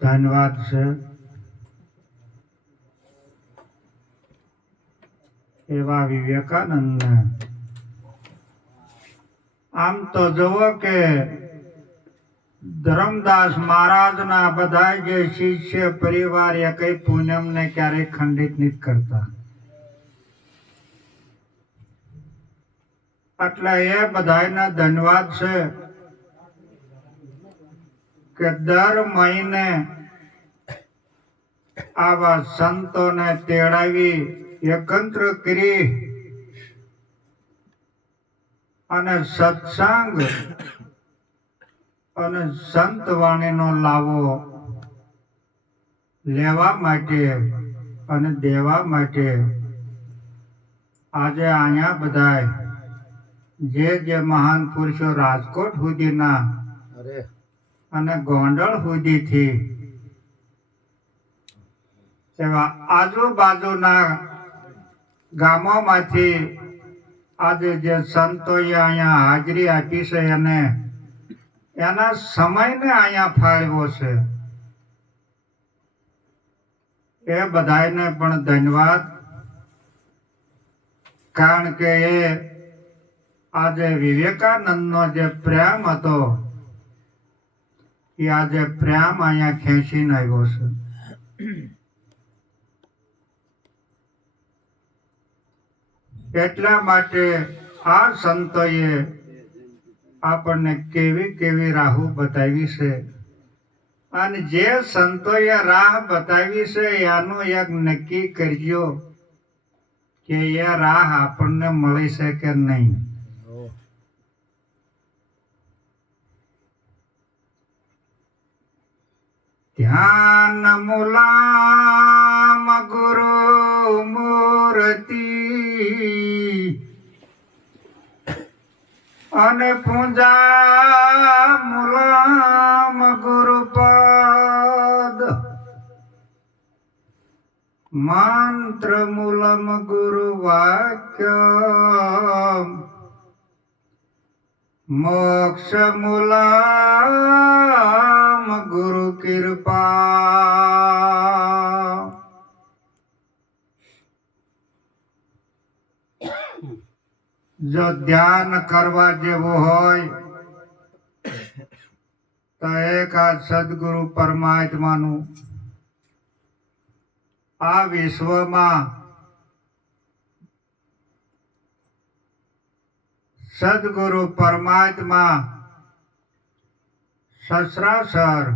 ધન્યવાદ છે. એવા વિવેકાનંદ. આમ તો જુઓ કે ધર્મદાસ મહારાજના બધા જે શિષ્ય પરિવાર એ કઈ પૂનમને ક્યારેય ખંડિત નથી કરતા. એટલે એ બધાને ધન્યવાદ છે. કે દર મહિને આવા સંતોને તેડાવી એકત્ર કરી અને સત્સંગ અને સંત વાણીનો લાવો લેવા માટે અને દેવા માટે. આજે અહીંયા બધાય જે જે મહાન પુરુષો રાજકોટ સુધીના અને ગોંડલ સુધીથી એવા આજુબાજુના ગામોમાંથી આજે જે સંતોએ અહીંયા હાજરી આપી છે એને એના સમયને અહીંયા ફાળવ્યો છે. એ બધાને પણ ધન્યવાદ. કારણ કે એ આજે વિવેકાનંદનો જે પ્રેમ હતો, એ આજે પ્રેમ અહીંયા ખેંચીને આવ્યો છે. એટલા માટે આ સંતોએ આપણને કેવી કેવી રાહુ બતાવી છે. અને જે સંતોએ રાહ બતાવી છે, એનું એક નક્કી કરજો કે એ રાહ આપણને મળી છે કે નહીં. ધ્યાન મુલામ ગુરુ મૂર્તિ. અને પૂજા મુલામ ગુરુ પદ. મંત્ર મૂલમ ગુરુ વાક્ય મોક્ષ મુલામ ગુરુ કૃપા. જો ધ્યાન કરવા જેવું હોય, તો એક આ સદગુરુ પરમાત્માનું આ વિશ્વમાં સદગુરુ પરમાત્મા સસરાસર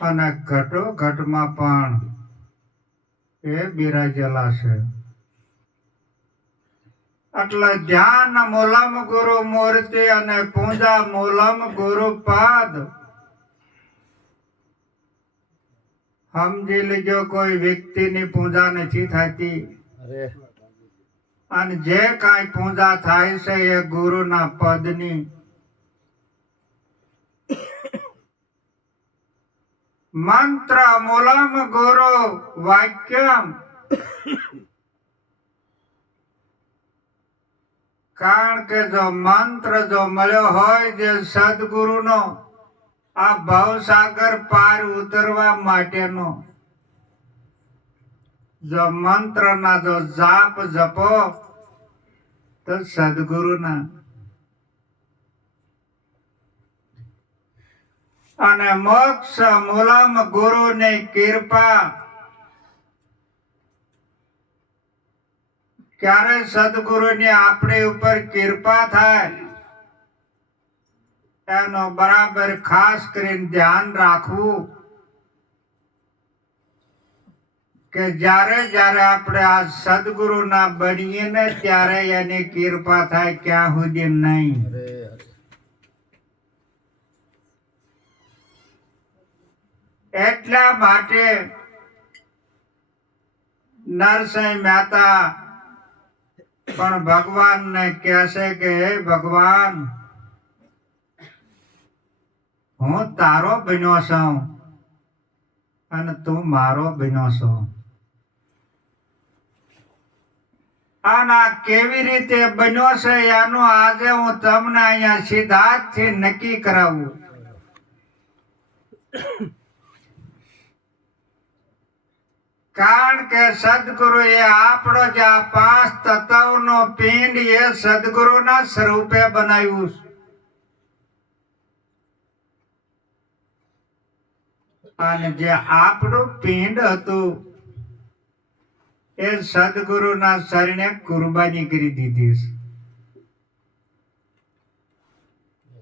અને ઘટોઘટમાં પણ એ બિરાજેલા છે. એટલે ધ્યાન મૂલમ ગુરુ મૂર્તિ અને પૂજા મૂલમ ગુરુ પાદ. સમજી લેજો કોઈ વ્યક્તિની પૂજા નથી થતી. અને જે કાંઈ પૂજા થાય છે એ ગુરુના પદની મંત્ર મૂલમ ગુરુ વાક્યમ. કારણ કે જો મંત્ર જો મળ્યો હોય જે સદગુરુનો, આ ભવસાગર પાર ઉતરવા માટેનો. જો મંત્રના જો જાપ જપો, તો સદગુરુના. અને મોક્ષ મૂલમ ગુરુની કૃપા. ક્યારે સદગુરુની આપણી ઉપર કૃપા થાય, એનો બરાબર ખાસ કરીને ધ્યાન રાખવું. કે જ્યારે જ્યારે આપણે આ સદગુરુના બનીએ ને ત્યારે એની કૃપા થાય ક્યાં સુધી નહીં. એટલા માટે નરસિંહ મહેતા પણ ભગવાનને કહેશે કે હે ભગવાન હું તારો બન્યો છું અને તું મારો બન્યો છો. અને કેવી રીતે બન્યો છે એનું આજે હું તમને અહીંયા સિદ્ધાર્થથી નક્કી કરાવું. કારણ કે સદગુરુ એ આપણો જે આ પાંચ તત્વનો પિંડ એ સદગુરુના સ્વરૂપે બનાવ્યું અને જે આપણું પિંડ હતું એ સદગુરુના શરણે કુરબાની કરી દીધી છે.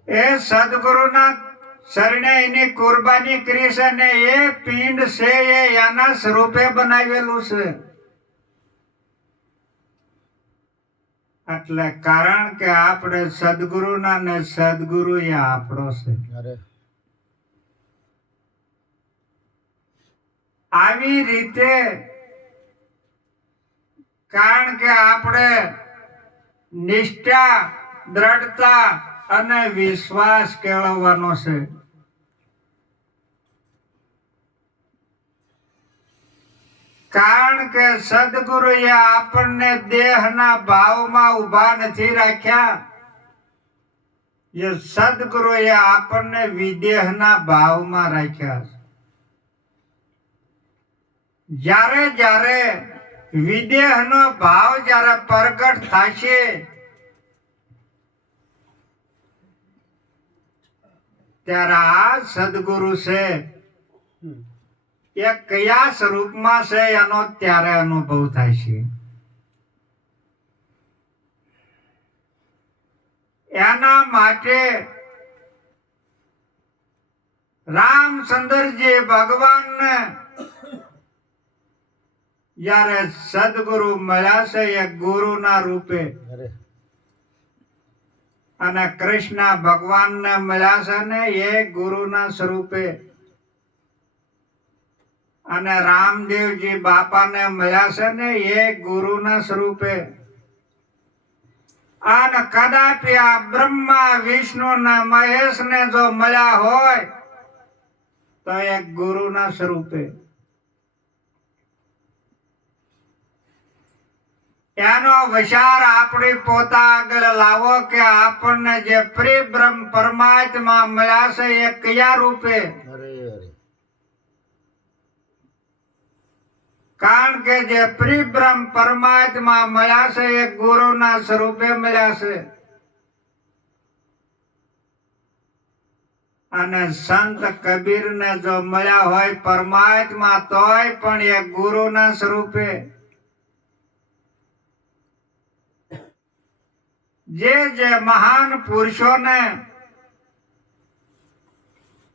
એ સદગુરુના શરણે એની કુરબાની કરી છે ને એ પિંડ છે એ એના સ્વરૂપે બનાવેલું છે. એટલે કારણ કે આપણે સદગુરુના ને સદગુરુ એ આપણો છે. આવી રીતે કારણ કે આપણે નિષ્ઠા, દ્રઢતા અને વિશ્વાસ કેળવવાનો છે. કારણ કે સદગુરુએ આપણને દેહના ભાવમાં ઊભા નથી રાખ્યા, એ સદગુરુએ આપણને વિદેહના ભાવમાં રાખ્યા છે. જ્યારે જ્યારે વિદેહનો ભાવ જ્યારે પ્રગટ થશે, ત્યારે આ સદગુરુ છે, એ કયા સ્વરૂપમાં છે એનો ત્યારે અનુભવ થાય છે. એના માટે રામચંદ્રજી ભગવાનને જ્યારે સદગુરુ મળ્યા છે એ ગુરુના રૂપે. અને કૃષ્ણ ભગવાનને મળ્યા છે ને એ ગુરુના સ્વરૂપે. અને રામદેવજી બાપાને મળ્યા છે ને એ ગુરુના સ્વરૂપે. અને કદાપી આ બ્રહ્મા વિષ્ણુ ને મહેશ ને જો મળ્યા હોય તો એ ગુરુના સ્વરૂપે. એનો વિચાર આપણે પોતા આગળ લાવો કે આપણને જે પ્રિય બ્રહ્મ પરમાત્મા મળ્યા છે એ કયા રૂપે? કારણ કે જે પ્રિય બ્રહ્મ પરમાત્મા મળ્યા છે એ ગુરુના સ્વરૂપે મળ્યા છે. અને સંત કબીર ને જો મળ્યા હોય પરમાત્મા તોય પણ એ ગુરુના સ્વરૂપે. જે જે મહાન પુરુષોને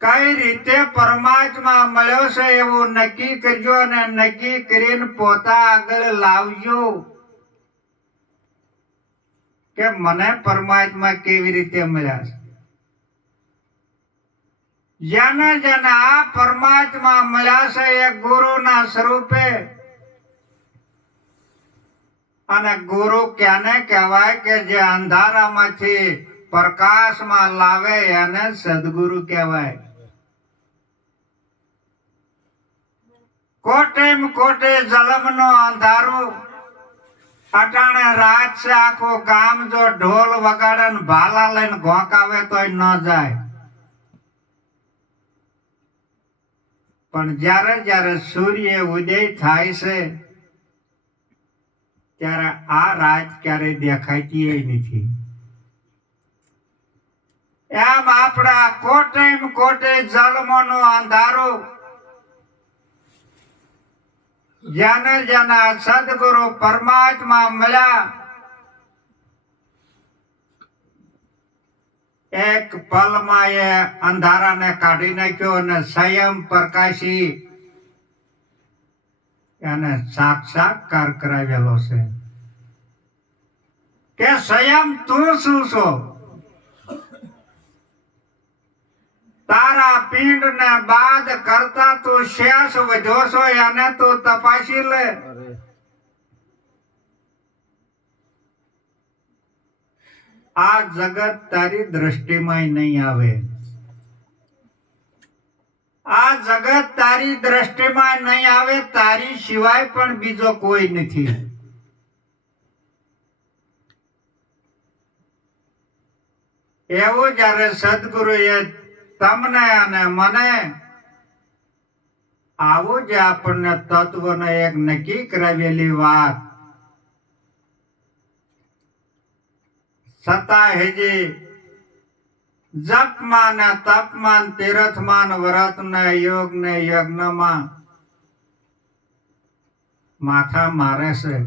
કઈ રીતે પરમાત્મા મળ્યો છે એવું નક્કી કરજો અને નક્કી કરીને પોતા આગળ લાવજો. કે મને પરમાત્મા કેવી રીતે મળ્યા છે? જેને જેને આ પરમાત્મા મળ્યા છે એ ગુરુના સ્વરૂપે અને ગુરુ ક્યાને કહેવાય કે જે અંધારામાંથી પ્રકાશમાં લાવે એને સદગુરુ કહેવાય. કોટે કોટે જલમનો અંધારું, અટાણે રાત છે આખું ગામ જો ઢોલ વગાડે ભાલા લઈને ઘોંકાવે તોય ન જાય. પણ જ્યારે જ્યારે સૂર્ય ઉદય થાય છે ત્યારે આ રાત ક્યારે દેખાતી નથી. એમ આપણા કોટે કોટે જલમોનું અંધારો. જેને જેના સદગુરુ પરમાત્મા મળ્યા, એક પલમાં એ અંધારાને કાઢી નાખ્યો અને સંયમ પ્રકાશી એને સાક્ષાત્કાર કરાવેલો છે. કે સ્વયં તું શું છો? તારા પિંડ ને બાદ કરતા તું શેષ વધ્યો છો એને તું તપાસી લે. આ જગત તારી દ્રષ્ટિમાં નહીં આવે. આ જગત તારી દ્રષ્ટિમાં નહીં આવે, તારી સિવાય પણ બીજો કોઈ નથી. જયારે જ્યારે એ તમને અને મને આવું જે આપણને તત્વને એક નક્કી કરાવેલી વાત. છતાં હજી જપમાં ને તપમાં તીર્થમાં વ્રત ને યોગ ને યજ્ઞમાં. માથા મારે છે.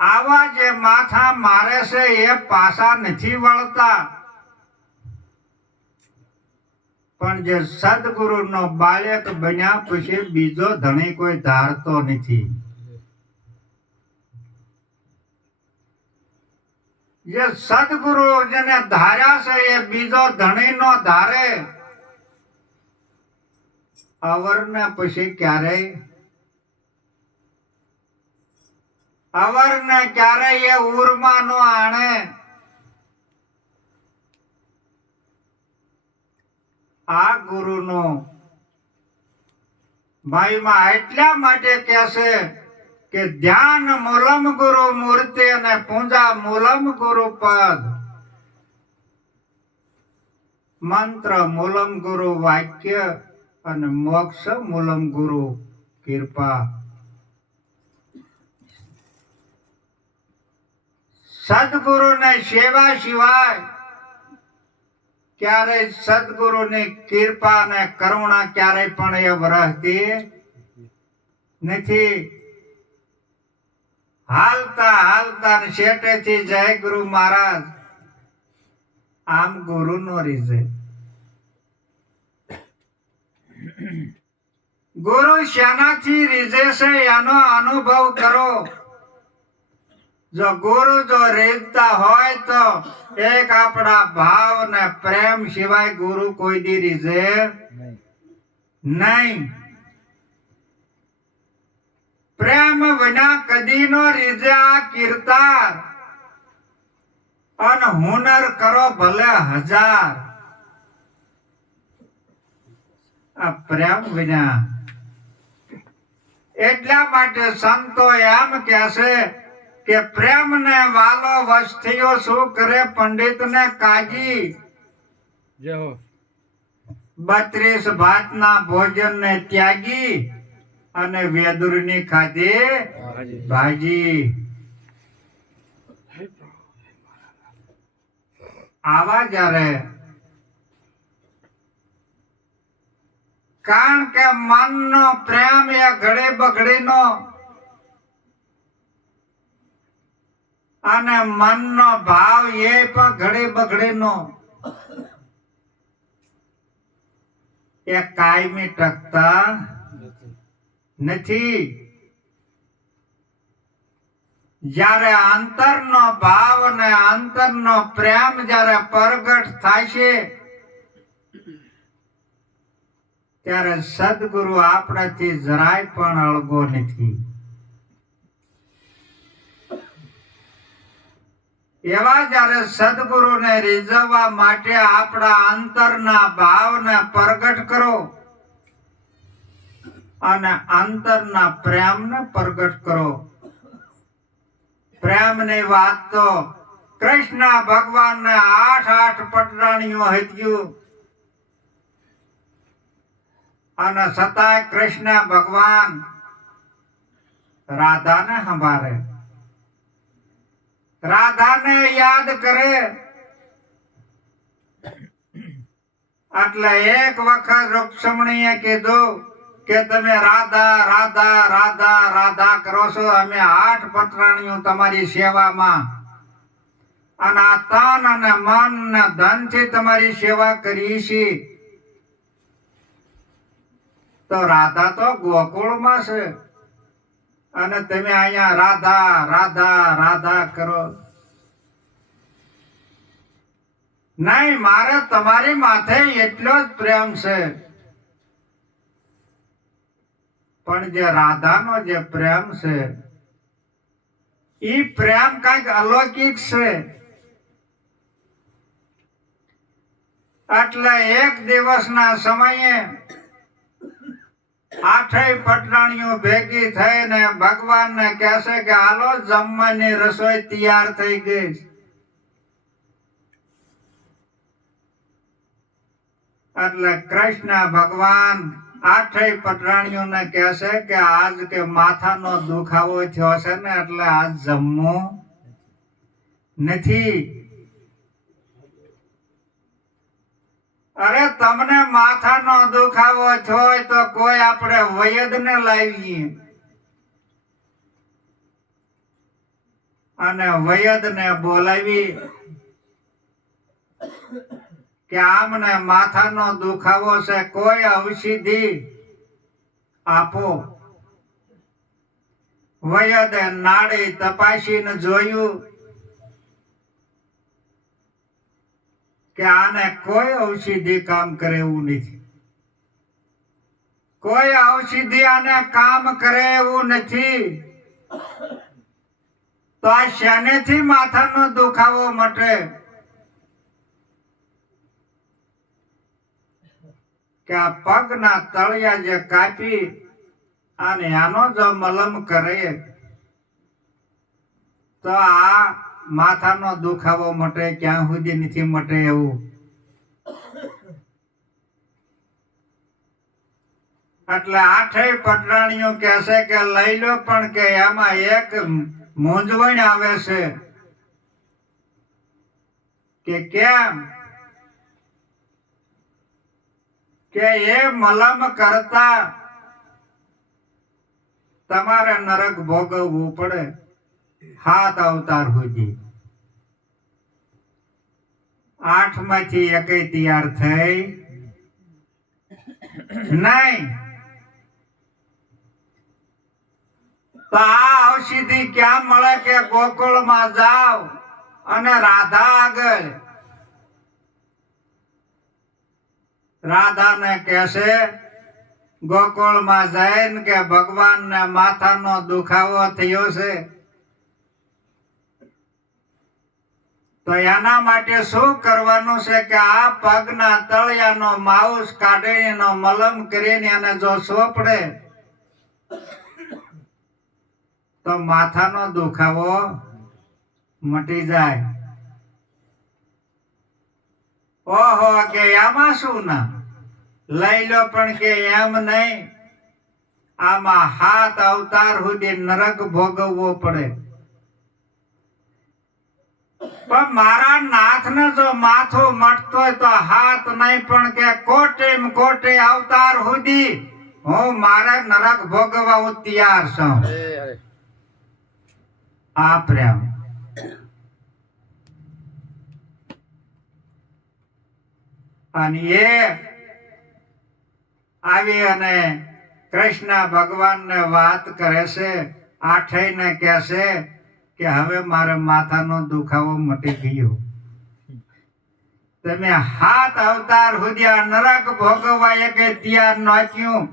આવા જે માથા મારે છે એ પાછા નથી વળતા. પણ જે સદગુરુ નો બાળક બન્યા પછી બીજો ધણી કોઈ ધારતો નથી. જે સદગુરુ જેને ધાર્યા છે, એ બીજો ધણી નો ધારે. અવરને પછી ક્યારેય? અવરને ક્યારેય એ ઉરમા નો આણે. આ ગુરુનો ભાઈમાં એટલા માટે કહેશે કે ધ્યાન મૂલમ ગુરુ મૂર્તિ અને પૂજા મૂલમ ગુરુ પદ. મંત્ર મૂલમ ગુરુ વાક્ય અને મોક્ષ મૂલમ ગુરુ કૃપા. સદગુરુને સેવા સિવાય ક્યારેય સદગુરુની કૃપા અને કરુણા ક્યારેય પણ એ વરસતી નથી. હાલતા હાલતા ને શેટેથી જય ગુરુ મહારાજ આમ ગુરુ નો રીઝે. ગુરુ શેનાથી રીઝે છે એનો અનુભવ કરો. જો ગુરુ જો રીઝતા હોય તો એક આપણા ભાવ ને પ્રેમ સિવાય ગુરુ કોઈ દી રીઝે નહીં. નહીં. પ્રેમ વિના કદી નો રીઝે આ કીર્તાર. અન હુનર કરો ભલે હજાર. આ પ્રેમ વિના. એટલા માટે સંતો એમ કહે છે કે પ્રેમ ને વાલો વસ્તીઓ શું કરે પંડિત ને કાજી બત્રીસ ભાતના ભોજન ને ત્યાગી? અને વેદુરની ખાધી ભાજી. આવા જ્યારે કારણ કે મનનો પ્રેમ એ ઘડે બગડીનો અને મનનો ભાવ એ પણ ઘડે બગડીનો એ કાયમી ટકતા નથી. જ્યારે અંતરનો ભાવ અને અંતરનો પ્રેમ જ્યારે પ્રગટ થાય છે, ત્યારે સદગુરુ આપણાથી જરાય પણ અળગો નથી. એવા જ્યારે સદગુરુને રીઝવવા માટે આપણા અંતરના ભાવને પ્રગટ કરો અને અંતરના પ્રેમને પ્રગટ કરો. પ્રેમની વાત તો કૃષ્ણ ભગવાનને આઠ આઠ પટરાણીઓ હત્યું. અને છતાંય કૃષ્ણ ભગવાન રાધાને સંભાળે. રાધાને યાદ કરે. એટલે એક વખત રૂપસમણીએ કીધું કે તમે રાધા રાધા રાધા રાધા કરો છો, અમે આઠ પટરાણીઓ તમારી સેવામાં. અને આ તન અને મન ને ધનથી તમારી સેવા કરી છે તો રાધા તો ગોકુળમાં છે. અને તમે અહીંયા રાધા રાધા રાધા કરો. નહીં, મારે તમારી માથે એટલો જ પ્રેમ છે. પણ જે રાધાનો જે પ્રેમ છે એ પ્રેમ કંઈક અલૌકિક છે એટલે એક દિવસના સમયે આઠેય પટરાણીઓ ભેગી થઈને ભગવાનને કહેશે કે, હાલો, જમવાની રસોઈ તૈયાર થઈ ગઈ છે. એટલે કૃષ્ણ ભગવાન આઠેય પટરાણીઓને કહેશે કે આજ કે માથાનો દુખાવો થયો છે ને એટલે આજ જમવું નથી. અરે તમને માથાનો દુખાવો થયો તો કોઈ આપણે વૈદને લાવીએ. અને વૈદને બોલાવી કે આમને માથાનો દુખાવો છે, કોઈ ઔષધિ આપો. વયદે નાડી તપાસીને જોયું કે આને કોઈ ઔષધિ કામ કરે એવું નથી. કોઈ ઔષધિ આને કામ કરે એવું નથી. તો આ શેનેથી માથાનો દુખાવો મટે? કે આ પગના તળિયા જે કાપી અને આનો જો મલમ કરે. તો આ માથાનો દુખાવો મટે, ક્યાં સુધી નથી મટે એવું. એટલે આઠેય પટરાણીઓ કહેશે કે, લઈ લો, પણ કે એમાં એક મૂંઝવણ આવે છે. કે કેમ? કે એ મલમ કરતા તમારે નરક ભોગવવું પડે. હાથ અવતાર સુધી. આઠમાંથી એક તૈયાર થઈ નહીં. તો આ ઔષધિ ક્યાં મળે કે ગોકુળમાં જાઓ અને રાધા આગળ રાધાને કહેશે, ગોકુળમાં જઈને કે ભગવાનને માથાનો દુખાવો થયો છે. તો એના માટે શું કરવાનું છે કે આ પગના તળિયાનો માઉસ કાઢીને મલમ કરીને એને જો સોપડે, તો માથાનો દુખાવો મટી જાય. ઓહો કે આમાં શું ના લઈ લો પણ કે એમ નહીં. આમાં હાથ અવતાર સુધી નરક ભોગવવો પડે. પણ મારા નાથને જો માથું મટતો હોય તો હાથ નહીં પણ કે કોટે કોટે અવતાર સુધી હું મારે નરક ભોગવવા હું તૈયાર છું. આ પ્રેમ. અને એ આવી અને કૃષ્ણ ભગવાનને વાત કરે છે, આઠેયને કહે કે હવે મારે માથાનો દુખાવો મટી ગયો. તમે હાથ અવતાર સુધી નરક ભોગવા એક તૈયાર નાખ્યું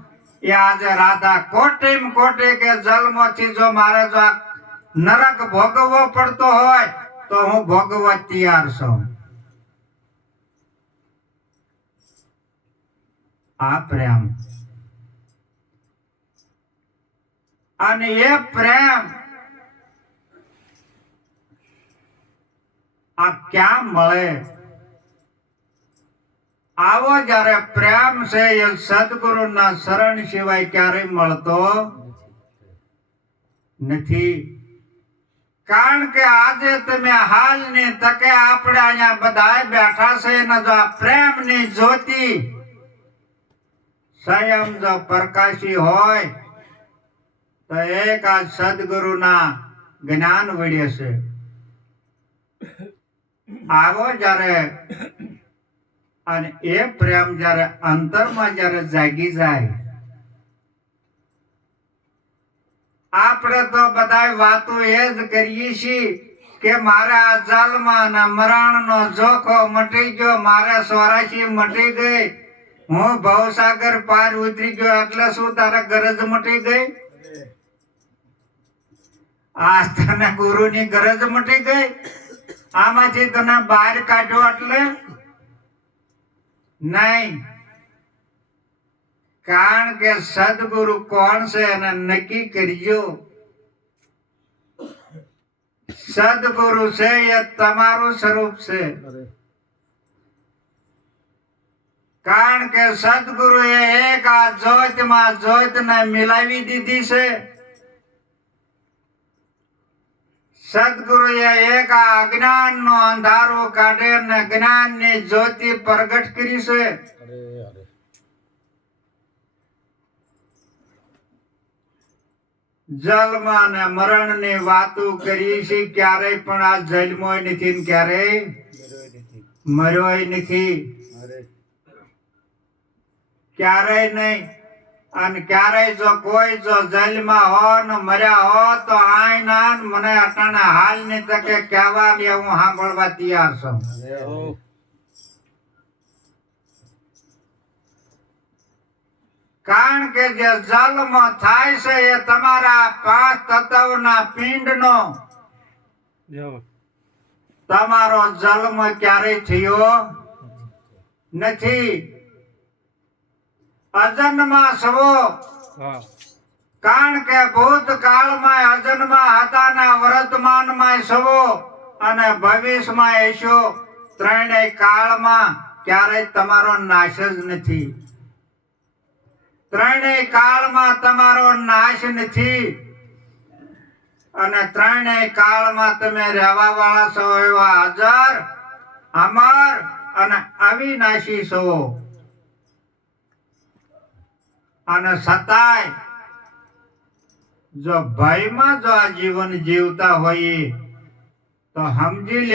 એ આજે રાધા કોટેમ કોટે કે જલમાંથી જો મારે જો નરક ભોગવવો પડતો હોય, તો હું ભોગવવા તૈયાર છું. આ પ્રેમ અને એ પ્રેમ આ ક્યાં મળે? આવો જ્યારે પ્રેમ છે એ સદગુરુના શરણ સિવાય ક્યારેય મળતો નથી. કારણ કે આજે તમે હાલની તકે આપણે અહીંયા બધા બેઠા છે ને જો આ પ્રેમની જ્યોતિ સ્વયં જો પ્રકાશી હોય, તો એક આ સદગુરુના જ્ઞાન વળે છે. આવો જ્યારે અને એ પ્રેમ જ્યારે અંતરમાં જ્યારે જાગી જાય, આપણે તો બધા વાતો એ જ કરીએ છીએ કે મારા આ ને મરણનો જોખો મટી ગયો, મારા સ્વરાશી મટી ગઈ. હું ભવસાગર પાર ઉતરી ગયો એટલે શું તારા ગરજ મટી ગઈ? આ તને ગુરુની ગરજ મટી ગઈ? આમાંથી તને બહાર કાઢ્યો એટલે? નહીં. કારણ કે સદગુરુ કોણ છે એને નક્કી કરજો. સદગુરુ છે એ તમારું સ્વરૂપ છે. કારણ કે સદગુરુ એ એક આ જ્યોતમાં જ્યોતને મિલાવી દીધી છે. સદગુરુએ એક આ અજ્ઞાનનો અંધારો કાઢે અને જ્ઞાનની જ્યોતિ પ્રગટ કરી છે. જલમાં ને મરણની વાતો કરી છે ક્યારેય પણ આ જન્મોય નથી ક્યારેય? મર્યોય નથી. ક્યારેય નહીં. અને ક્યારેય જો કોઈ જો જેલમાં હો ને મર્યા હો, તો આય ના મને અટાણે હાલની તકે કહેવા લે હું સાંભળવા તૈયાર છું. કારણ કે જે જન્મ થાય છે એ તમારા પાંચ તત્વના પિંડનો. તમારો જન્મ ક્યારેય થયો નથી. અજન્મા સવો. કારણ કે ભૂતકાળમાં અજન્મા હતા ને વર્તમાનમાં સવો અને ભવિષ્યમાં એશો ત્રણેય કાળમાં ક્યારેય તમારો નાશ જ નથી. ત્રણેય કાળમાં તમારો નાશ નથી. અને ત્રણેય કાળમાં તમે રહેવા વાળા છો એવા હાજર અમર અને અવિનાશી છો. અને છતાંય જો ભયમાં જો આ જીવન જીવતા હોઈએ તો સમજી